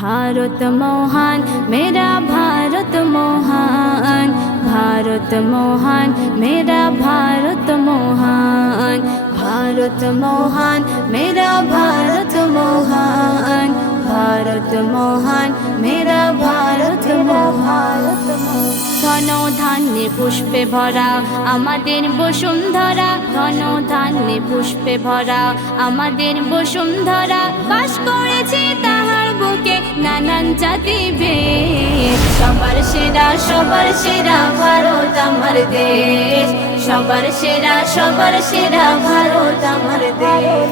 ভারত মহান, মেরা ভারত মহান ভারত মহান, মেরা ভারত মহান ভারত মহান, মেরা ভারত মহান ভারত মহান, মেরা ভারত মহান। ধন ধান্যে পুষ্পে ভরা আমাদের বসুন্ধরা, ধন ধান্যে পুষ্পে ভরা আমাদের বসুন্ধরা, বাস করেছে নানান জাতি সবার সেরা সবার সেরা ভারত আমার দেশ। সবার সেরা সবার সেরা ভারত আমার দেশ।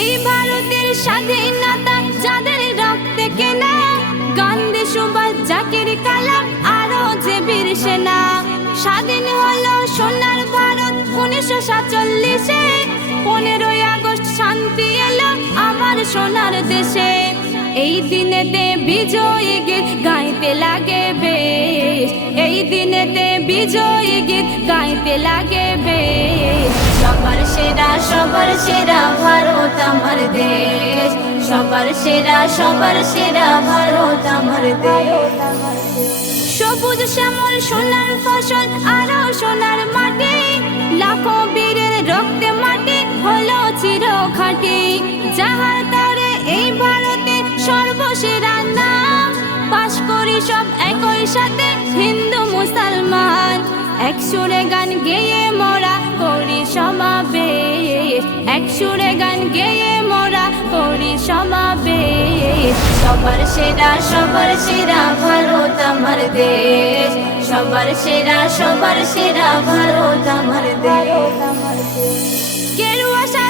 এই ভারতের স্বাধীনতা যাদের রক্তে কেনা, গান্ধী সুভাষ জাকির কালাম আরও যে বীর সেনা। স্বাধীন হলো সোনার ভারত উনিশশো সাতচল্লিশে। পনেরোই আগস্ট শান্তি এলো আমার দেশে এই দিনেতে বিজয়ী গীত গাইতে লাগে বেশ। এই দিনেতে বিজয়ী গীত গাইতে লাগে বেশ। সবার সেরা সবার সেরা ভারত আমার দেশ। সবার সেরা সবার সেরা ভারত আমার দেশ। সবুজ শ্যামল, সোনার ফসল আরও সোনার মাটি। লাখো বীরের রক্তে মাটি হলো চির খাটি যাহার তরে এই ভারতে সর্বসেরা নাম পাশ করি সব একই সাথে, হিন্দু, মুসলমান। এক সুরে গান গেয়ে মোরা করি সমাবেশ। এক সুরে গান গেয়ে মোরা করি সমাবেশ। সবার সেরা সবার সেরা ভারত আমার দেশ। সবার সেরা সবার সেরা ভারত আমার দেশ। গেরুয়া সাদা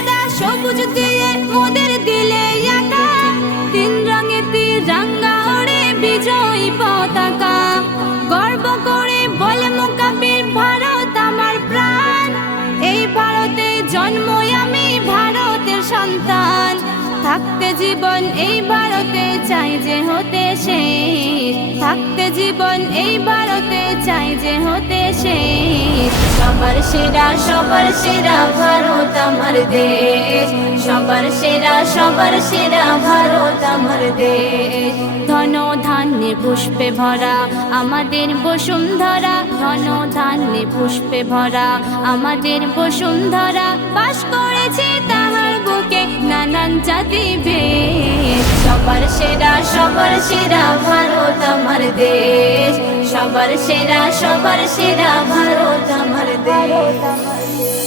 থাকতে জীবন এই ভারতে চাই যে হতে শেষ। থাকতে জীবন এই ভারতে চাই যে হতে শেষ। সবার সেরা সবার সেরা ভারত আমার দেশ। সবার সেরা সবার সেরা ভারত আমার দেশ। ধন ধান্যে পুষ্পে ভরা আমাদের বসুন্ধরা। ধন ধান্যে পুষ্পে ভরা আমাদের বসুন্ধরা। বাস করেছে ভেদ সবার সেরা সবার সেরা ভারত আমার দেশ। সবার সেরা সবার সেরা ভারত আমার দেশ।